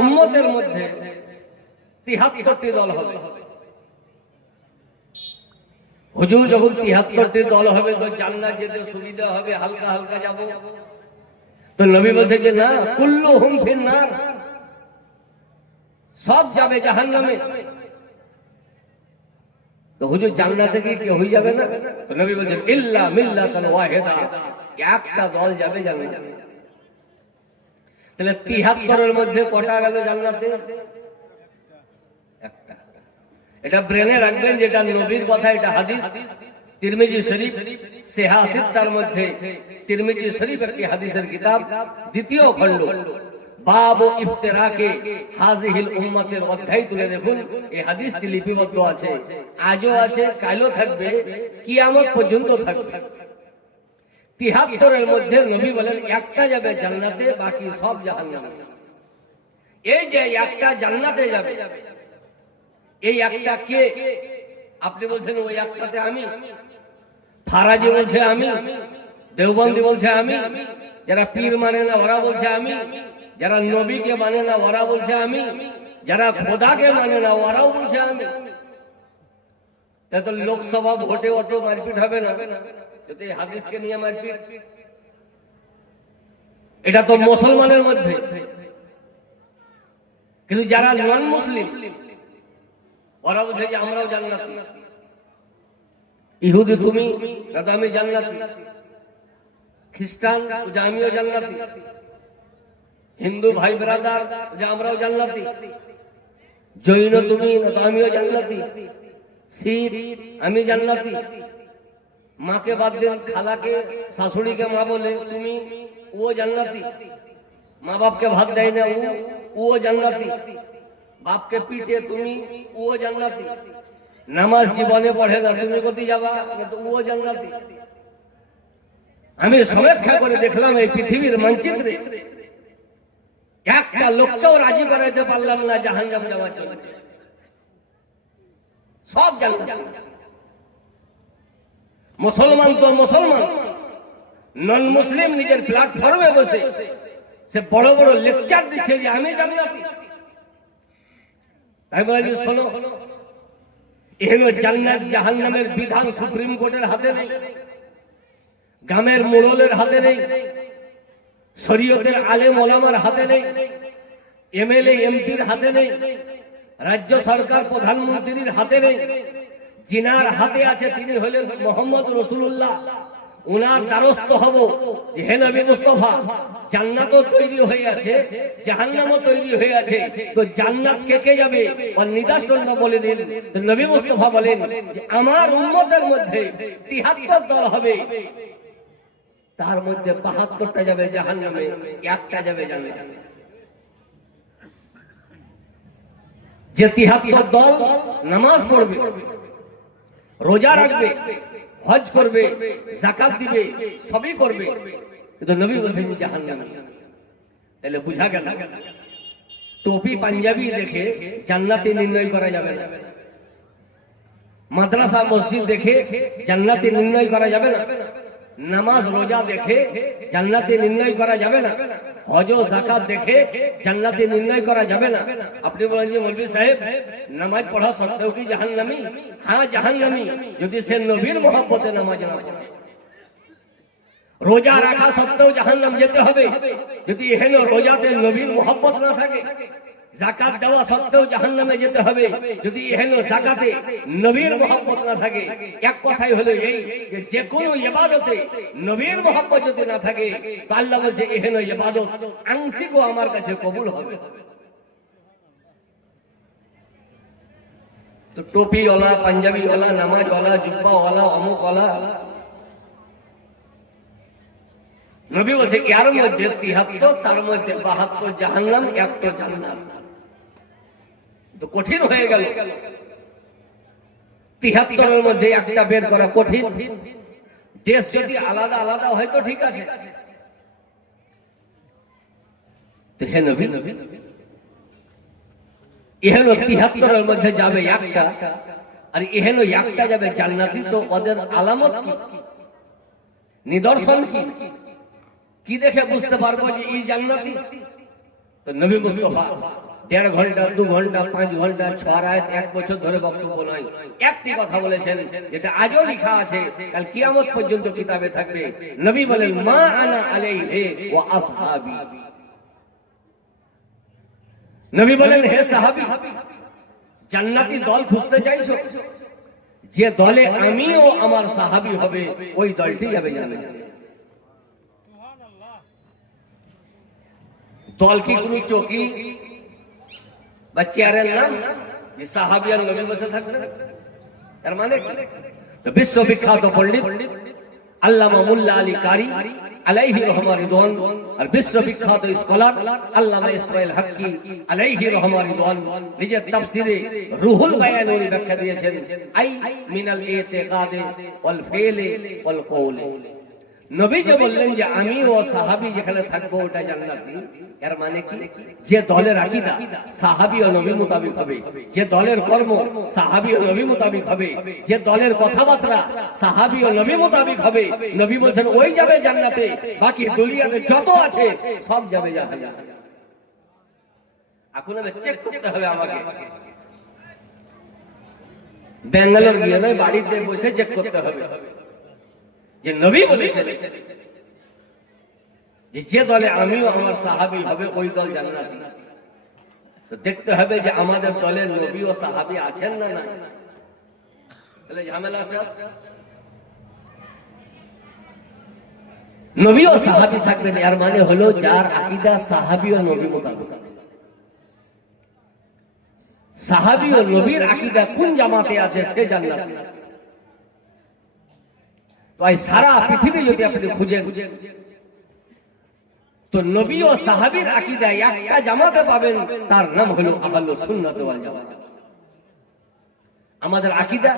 উম্মতের মধ্যে তিহাত্তরটি দল হবে। হুজুর, যখন তিহাত্তরটি দল হবে, তো জান্নাত যেতে সুবিধা হবে, হালকা হালকা যাব। তো নবী বলছে যে, না, কুল্লু হুম ফির না সব যাবে জাহান নামে তো হুজুর, জান্নাতে কি কেউ হয়ে যাবে না? তো নবী বলছেন ইল্লা মিল্লাতান ওয়াহিদা। একটা দল যাবে জান্নাতে। তাহলে তিহাত্তরের মধ্যে কটা গেল একটা। এটা ব্রেনে রাখবেন যেটা নবীর কথা, এটা হাদিস। তিরমিজি শরীফ সেহাসিদ তার মধ্যে। তিরমিজি শরীফ একটি হাদিসের কিতাব, দ্বিতীয় খণ্ড। বাব ইফতেরাকে হাজিহিল উম্মতের অধ্যায় তুলে দেখুন। এই হাদিসটি লিপিবদ্ধ আছে। আজও আছে, কালও থাকবে, কিয়ামত পর্যন্ত থাকবে। তিহাত্তরের মধ্যে নবী বলেন, একটা যাবে জান্নাতে, বাকি সব জাহান্নামে। এই যে একটা জান্নাতে যাবে, এই একটা কে? আপনি বলছেন, ওই একটাতে আমি। ফারাজি বলছে, আমি। দেওবন্দি বলছে, আমি। যারা পীর মানে না, ওরা বলছে, আমি। যারা নবীকে মানে না, ওরা বলছে, আমি। যারা খোদাকে মানে না, ওরাও বলছে, আমি। তা লোকসভা ভোটে অত মারপিট হবে না। এটা তো মুসলমানের মধ্যে। কিন্তু যারা নন মুসলিম ওরা বলছে যে আমরাও জান্নাতি। ইহুদি তুমি তো আমি জান্নাতি। খ্রিস্টান আমিও জান্নাতি। হিন্দু ভাই ব্রাদার যে আমরাও জান্নাতি। জৈন তুমি আমিও জান্নাতি। শিখ, আমি জান্নাতি। মাকে বাদ দিন খালাকে শাশুড়িকে মা বলে তুমি ও জান্নাতি মা বাপকে ভাত দেয় না ও ও জান্নাতি বাপকে পিটে তুমি ও জান্নাতি নামাজ জীবনে পড়ে না তুমি কোথায় যাবা না তো ও জান্নাতি আমি সমীক্ষা করে দেখলাম এই পৃথিবীর মানচিত্রে একটা লোককেও রাজি করাইতে পারলাম না জাহান্নাম যাওয়ার জন্য সব জান্নাতি মুসলমান তো মুসলমান। নন মুসলিম নিজের প্ল্যাটফর্মে বসে সে বড় বড় লেকচার দিচ্ছে যে আমি জান্নাতি। তাই বলে যে শোনো এহেন জান্নাত জাহান্নামের বিধান সুপ্রিম কোর্টের হাতে নেই গ্রামের মোড়লের হাতে নেই, শরীয়তের আলেম ওলামার হাতে নেই, এমএলএ, এমপির হাতে নেই, রাজ্য সরকার প্রধানমন্ত্রীর হাতে নেই জিনার হাতে আছে তিনি হলেন মোহাম্মদ রসুল্লাহ উনার দ্বারস্থ হব। হে নবী মুস্তফা, জান্নাতও তৈরি হয়ে আছে, জাহান্নামও তৈরি হয়ে আছে। তো জান্নাত কে কে যাবে? আর নিদর্শনটা বলে দিন। নবী মুস্তফা বলেন যে আমার উম্মতের মধ্যে তিহাত্তর দল হবে। তার মধ্যে বাহাত্তরটা যাবে জাহান্নামে, একটা যাবে জান্নাতে। যে তিহাত্তর দল নামাজ পড়বে রোজা রাখবে, হজ করবে জাকাত দিবে, সবই করবে। কিন্তু নবী বলছেন জাহান তাহলে বুঝা গেল, টুপি পাঞ্জাবি দেখে জান্নাতি নির্ণয় করা যাবে না। মাদ্রাসা, মসজিদ দেখে জান্নাতি নির্ণয় করা যাবে না। নামাজ রোজা দেখে জান্নাতি নির্ণয় করা যাবে না। হজ জাকাত দেখে জান্নাতি নির্ণয় করা যাবে না। আপনি বলেন যে মৌলভী সাহেব, নামাজ পড়া সত্ত্বেও কি জাহান্নামী? হ্যাঁ জাহান্নামী। যদি সে নবীর মহব্বতে নামাজ না পড়ে। রোজা রাখা সত্ত্বেও জাহান্নাম যেতে হবে। যদি এহেন রোজাতে নবীর মহব্বত না থাকে জাকাত দেওয়া সত্ত্বেও জাহান্নামে যেতে হবে। যদি এহেন জাকাতে নবীর মহব্বত না থাকে, এক কথাই হলো এই যে কোনো ইবাদতে নবীর মহব্বত যদি না থাকে, তো বলছে এহেন ইবাদত। আংশিকও আমার কাছে কবুল হবে। তো টুপি ওলা পাঞ্জাবি ওলা নামাজ ওলা জুব্বা ওলা অমুক ওলা নবী বলছে, এর মধ্যে তিহাত্তর, তার মধ্যে বাহাত্তর জাহান্নাম একটা জান্নাত। তো কঠিন হয়ে গেল। তিহাত্তরের মধ্যে একটা বের করা কঠিন। দেশ যদি আলাদা আলাদা হয় তো ঠিক আছে। এহেন তিহাত্তরের মধ্যে যাবে একটা, আর এহেন একটা যাবে জান্নাতি, তো ওদের আলামত নিদর্শন কি? কি দেখে বুঝতে পারব যে এই জান্নাতি? তো নবী মুস্তফা। দেড় ঘণ্টা, দু ঘণ্টা, পাঁচ ঘণ্টা, ছ রাত, এক বছর ধরে বক্তব্য নয়। একটি কথা বলেছেন যেটা আজও লেখা আছে, কাল কিয়ামত পর্যন্ত কিতাবে থাকবে। নবী বলেন, মা আনা আলাইহি ওয়া আসহাবি। নবী বলেন, হে সাহাবী, জান্নাতি দল খুঁজতে চাইছো? যে দলে আমিও আমার সাহাবী হবে, ওই দলটি যাবে জান্নাতে। দল কি কোনো চকি? বা চেয়ারের নাম যে সাহাবি আর নবী বসে থাকবে তার মানে বিশ্ববিখ্যাত পণ্ডিত আল্লামা মুল্লা আলী কারি আলাইহি রহমা রিদওয়ান আর বিশ্ববিখ্যাত স্কলার আল্লামা ইসমাইল হাক্কি আলাইহি রহমা রিদওয়ান নিজের তাফসিরে রুহুল বায়ান ব্যাখ্যা দিয়েছেন আই মিনাল ইতিকাদে ওয়াল ফিলে ওয়াল কওলে নবী বললেন যে, আমি ও সাহাবি যেখানে থাকব, ওটা জান্নাতি। এর মানে কি? যে দলের আকীদা, সাহাবি ও নবী মোতাবিক হবে। যে দলের কর্ম, সাহাবি ও নবী মোতাবিক হবে। যে দলের কথাবার্তা, সাহাবি ও নবী মোতাবিক হবে। নবী বলছেন, ওই যাবে জান্নাতে, বাকি দুনিয়াতে যত আছে, সব যাবে জাহান্নামে। এখন চেক করতে হবে আমাকে। ব্যাঙ্গালোর গিয়ে নয়, বাড়িতে বসে চেক করতে হবে। যে নবী বলেছেন, যে যে দলে আমিও আমার সাহাবি হবে, ওই দল জান্নাতি। তো দেখতে হবে যে আমাদের দলের নবী ও সাহাবি আছেন না না নবী ও সাহাবি থাকবেন, এর মানে হলো যার আকীদা সাহাবি ও নবী মোতাবেক। সাহাবি ও নবীর আকীদা কোন জামাতে আছে, সে জান্নাতি। তাই সারা পৃথিবী যদি আপনি খুঁজেন, তো নবী ও সাহাবীর আকীদা একটা জামাতে পাবেন, তার নাম হলো আহলু সুন্নাত আমাদের আকীদা,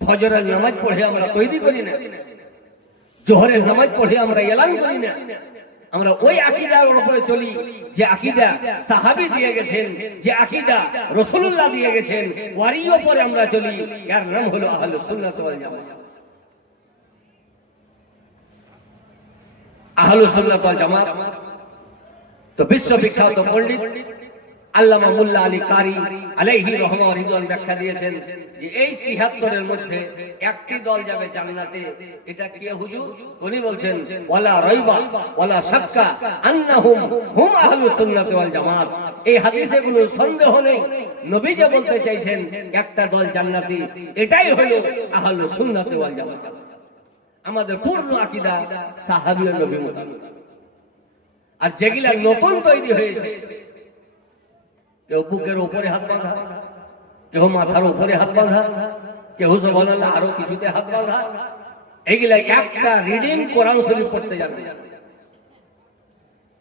ফজরের নামাজ পড়ে আমরা তৈরি করি না, জোহরের নামাজ পড়ে আমরা এলান করি না। আমরা ওই আকীদার উপরে চলি, যে আকীদা সাহাবি দিয়ে গেছেন, যে আকীদা রাসূলুল্লাহ দিয়ে গেছেন ওয়ারই উপরে আমরা চলি, এর নাম হলো আহলু সুন্নাত জামাত। জামাত। এই 73 মধ্যে একটি দল যাবে জান্নাতে। এটা কে হুজুর? উনি বলছেন, ওয়ালা রাইবা ওয়ালা শাক্কা, আন্নাহুম হুম আহলুস সুন্নাত ওয়াল জামাত। এই হাদিসে সন্দেহ নেই। নবী যে বলতে চাইছেন, একটা দল জান্নাতি। এটাই হলো আহলুস সুন্নাত জামাত। আমাদের পূর্ণ আকিদা সাহাবি ও নবী মোতাবেক আর যেগুলা নতুন তৈরি হয়েছে কেউ বুকের উপরে হাত বাঁধা কেউ মাথার উপরে হাত বাঁধা কেউ আরও কিছুতে হাত বাঁধা এগুলা একটা রিডিং কোরআন শরীফ পড়তে যাবে।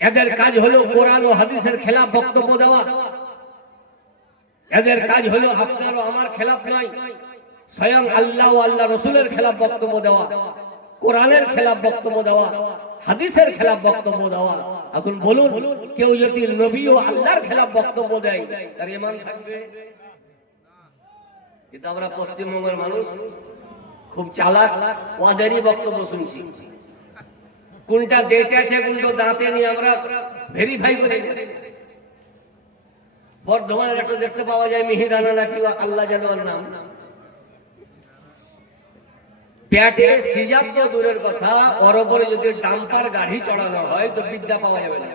এদের কাজ হলো কোরআন ও হাদিসের খেলাফ বক্তব্য দেওয়া। এদের কাজ হলো আপনার ও আমার খেলাফ নয় স্বয়ং আল্লাহ ও আল্লাহ রসুলের খেলাফ বক্তব্য দেওয়া। কোরআনের খেলাফ বক্তব্য দেওয়া, হাদিসের খেলাফ বক্তব্য দেওয়া। এখন বলুন, কেউ যদি নবী ও আল্লাহর খেলাফ বক্তব্য দেয়, তার ইমান থাকবে? কিন্তু আমরা পশ্চিমবঙ্গের মানুষ, খুব চালাক ওদেরই বক্তব্য শুনছি। কোনটা দেখে আছে, কোনটা দাঁতে নিয়ে আমরা ভেরিফাই করে। বর্ধমানের একটা দেখতে পাওয়া যায়, মিহিদানা নাকি, আল্লাহ জানো ওর নাম। পেটে সিজার তো দূরের কথা, ওর উপরে যদি ডাম্পার গাড়ি চড়ানো হয়, তো বিদ্যা পাওয়া যাবে না।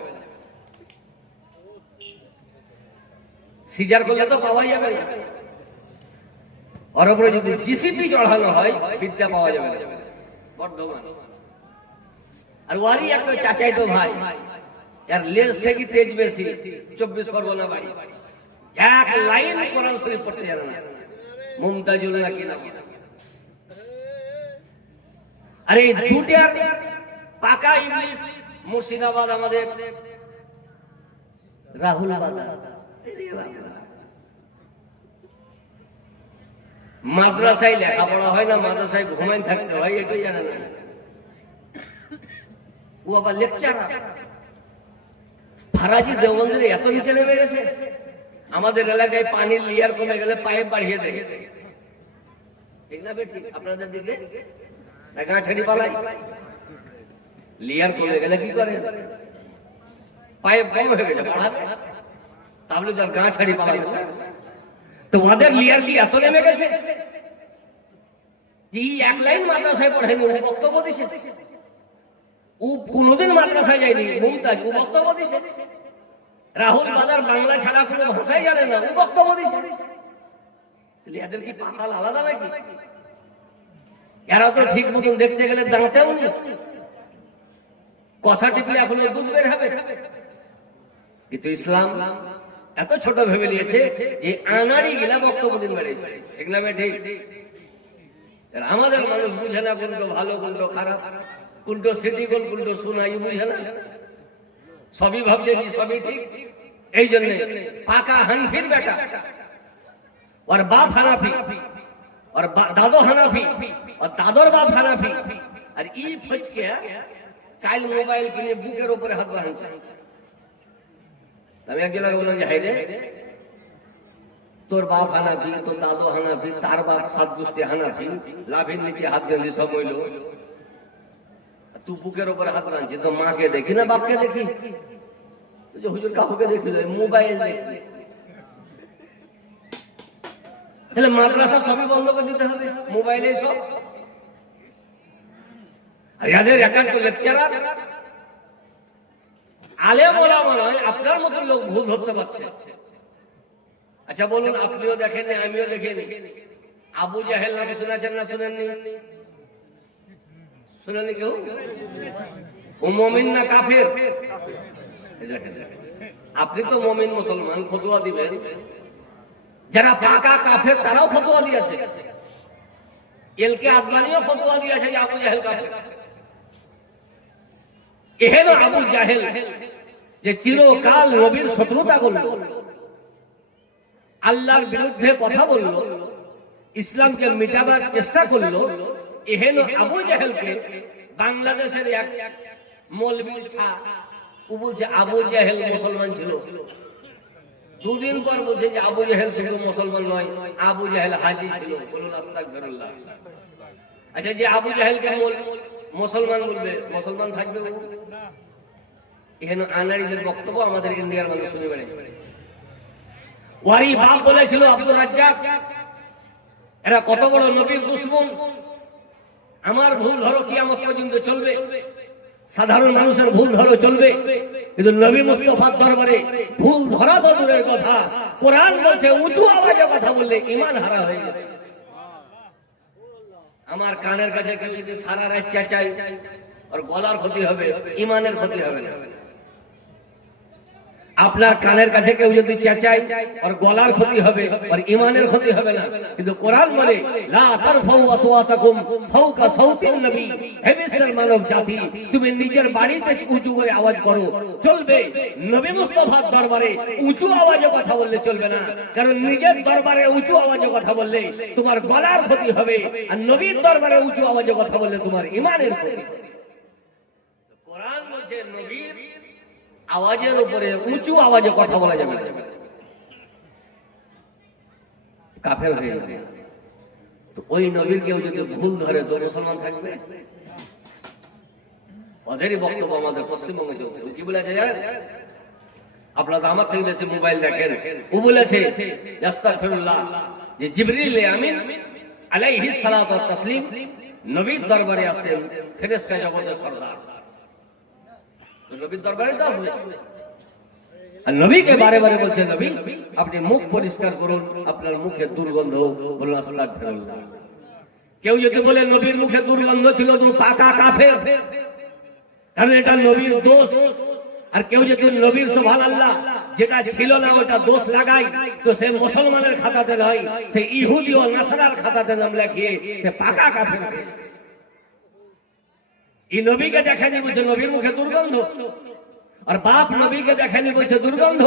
সিজার করলে তো পাওয়া যাবে না। ওর উপরে যদি জিসিপি চড়ানো হয়, বিদ্যা পাওয়া যাবে না। আর ওয়ারই একটা চাচাই তো ভাই, এর লেজ থেকে তেজ বেশি, চব্বিশ পরগনা বাড়ি। এক লাইন কোরআন শরীফ পড়তে জানে না। মুমতাজুল নাকি নাম আরে এই দুটার পাকা ইংলিশ মুর্শিদাবাদ আমাদের রাহুল মাদ্রাসায় লেখাপড়া হয় না, মাদ্রাসায় ঘুমাই থাকতে হয়, এটাই জানে না ও আবার লেকচার ফারাজি দেওবন্দিরে এত নিচে নেমে গেছে। আমাদের এলাকায় পানির লিয়ার কমে গেলে পাইপ বাড়িয়ে দেয়। ঠিক না আপনাদের দিকে? পালাই। লিয়ার গেলে কি করে? পায়ে হয়ে গেছে তাহলে গা ছাড়ি পালাবে না। তো ওদের লিয়ার কি এত নেমে গেছে? এক লাইন মাদ্রাসায় বক্তব্য দিছে। ও কোনোদিন মাদ্রাসায় যায়নি ও বক্তব্য দিছে। রাহুল বাজার বাংলা ছাড়া কোনো ভাষাই জানে না। ও বক্তব্য দিছে। তাহলে এদের কি পাতাল আলাদা নাকি? এরা তো ঠিক মতন দেখতে গেলে দাঁড়াতেও নেই। কষা টিপলে এখন দুধ বের হবে। কিন্তু ইসলাম এত ছোট ভেবে নিয়েছে যে আনারি গিলা বক্তব্য দিন বেড়েছে। ঠিক আমাদের মানুষ বুঝে না কোনটো ভালো, কোনটো খারাপ, কোনটো সিটি কোন, কোনটো সুনাই বুঝে না? সবই ভাবছে কি সবই ঠিক? এই জন্য পাকা হানফির বেটা, ওর বাপ হানাফি और बा- दादो हनाफी और दादोर बाप हनाफी আর ই ফচকে কাল মোবাইল কিনে বুকের উপরে হাত বাঁধছে আমি এক জায়গায় বললাম যে হাই রে তোর বাপ হানাফি তোর দাদু হানাফি তার বাপ সাত গোষ্ঠী হানাফি লাভের নিচে হাত বেঁধে সব হইলো তুই বুকের উপরে হাত বাঁধছি তো মাকে দেখি না বাপকে দেখি তুই যে হুজুর কাকুকে দেখি মোবাইল দেখি তাহলে মাদ্রাসা সবই বন্ধ করে দিতে হবে মোবাইলে সব। আর একান্ত লেকচারার আলেম ওলামা নয় আপনার মতো লোক ভুল ধরতে পারছে। আচ্ছা বলুন আপনিও দেখেননি আমিও দেখিনি আবু জাহেল নাম শুনেছেন না শুনেননি? শুনেননি কেউ? ও মমিন না কাফের? দেখেন, দেখেন। আপনি তো মমিন মুসলমান ফতুয়া দিবেন। যারা পাকা কাফের, তারাও ফতোয়া দিয়েছে এলকে আদনানিও ফতোয়া দিয়েছে আবু জাহেল কাফের। এহেন আবু জাহেল যে চিরকাল নবীর শত্রুতা করল। আল্লাহর বিরুদ্ধে কথা বলল, ইসলামকে মিটাবার চেষ্টা করল, এহেন আবু জাহেলকে বাংলাদেশের এক মৌলবীর ছা বলছে আবু জাহেল মুসলমান ছিল। দুদিন পর বলছে যে আবু জাহেল শুধু মুসলমান নয়, আবু জাহেল হাজি ছিল, বলুন আচ্ছা যে আবু জাহেলকে মোল- মুসলমান বলবে, মুসলমান থাকবে? এখানে আনাড়িদের বক্তব্য আমাদের ইন্ডিয়ার মানুষ শুনে বেড়েছে ওয়ারি বাপ বলেছিল, আব্দুর রাজ্জাক, এরা কত বড় নবীর দুশ্মন। আমার ভুল ধরো, কিয়ামত পর্যন্ত চলবে। সাধারণ মানুষের ভুল ধরো, চলবে। কিন্তু নবী দরবারে ভুল ধরা তো দূরের কথা, কোরআন বলছে উঁচু আওয়াজে কথা বললে ইমান হারা হয়ে যাবে। আমার কানের কাছে কেউ যদি সারা রাত চেঁচাই আর গলার ক্ষতি হবে ইমানের ক্ষতি হবে না। আপনার কানের কাছে কেউ যদি চেঁচাই আর গলার ক্ষতি হবে আর ইমানের ক্ষতি হবে না। কিন্তু কোরআন বলে মানব জাতি, তুমি নিজের বাড়িতে উঁচু করে আওয়াজ করো। চলবে। নবী মুস্তাফার দরবারে উঁচু আওয়াজে কথা বললে চলবে না। কারণ নিজের দরবারে উঁচু আওয়াজে কথা বললে তোমার গলার ক্ষতি হবে, আর নবীর দরবারে উঁচু আওয়াজে কথা বললে তোমার ইমানের ক্ষতি কোরআন বলছে, নবীর আওয়াজের উপরে উঁচু আওয়াজে কথা বলা যাবে। কাফের হয়ে যাবে তো ওই নবীর কেউ যদি ভুল ধরে তো মুসলমান থাকবে? ওদেরই বক্তব্য আমাদের পশ্চিমবঙ্গে চলছে। কি বলেছে জানেন? আপনারা আমার থেকে বেশি মোবাইল দেখেন। ও বলেছে যে জিবরিল আমিন, আলাইহিস সালাতু ওয়াত তাসলিম, নবীর দরবারে আসেন ফেরেশতা জগতের সরদার। নবীকে বারে বারে বলছেন নবী, আপনি মুখ পরিষ্কার করুন, আপনার মুখে দুর্গন্ধ কেউ যদি বলে, নবীর মুখে দুর্গন্ধ ছিল কারণ এটা নবীর দোষ। আর কেউ যদি, নবীর সোভান আল্লাহ যেটা ছিল না, ওটা দোষ লাগাই। তো সে মুসলমানের খাতাতে নয়, সে ইহুদি ও নাসারার খাতাতে নাম লেখিয়ে সে পাকা কাফের। এই নবীকে বলছে নবীর মুখে দুর্গন্ধ। আর বাপ নবীকে বলছে দুর্গন্ধ।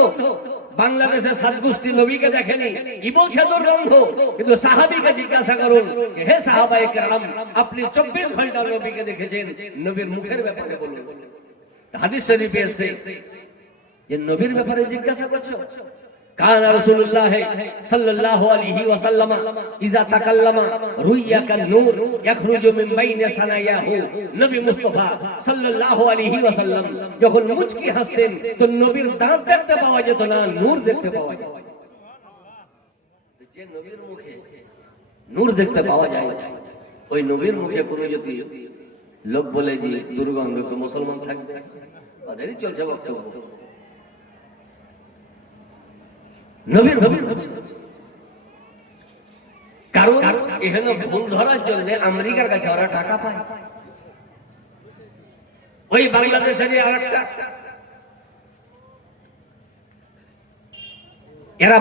বাংলাদেশের সাত গোষ্ঠী নবীকে দেখেনি ই বলছে দুর্গন্ধ। কিন্তু সাহাবিকে জিজ্ঞাসা করুন, হে সাহাবাই আপনি চব্বিশ ঘণ্টা নবীকে দেখেছেন? নবীর মুখের ব্যাপারে বলুন। হাদিস এসে যে নবীর ব্যাপারে জিজ্ঞাসা করছ? कान रसूलुल्लाह सल्लल्लाहु अलैहि वसल्लम इजा तकल्लम रुइया का नूर यखरुजु मिन बैन सनायाहु नबी মুস্তাফা সাল্লাল্লাহু আলাইহি ওয়াসাল্লাম যখন মুচকি হাসতেন তো নবীর দাঁত দেখতে পাওয়া যেত না নূর দেখতে পাওয়া যেত যে নবীর মুখে নূর দেখতে পাওয়া যায় ওই নবীর মুখে কোনো যদি লোক বলে যে দুর্গন্ধ তো মুসলমান থাকবে তাদেরই চলছে বক্তব্য নবীর কারণ এখানে ভুল ধরার জন্য আমেরিকার কাছে ওরা টাকা পায়। ওই বাংলাদেশের এরা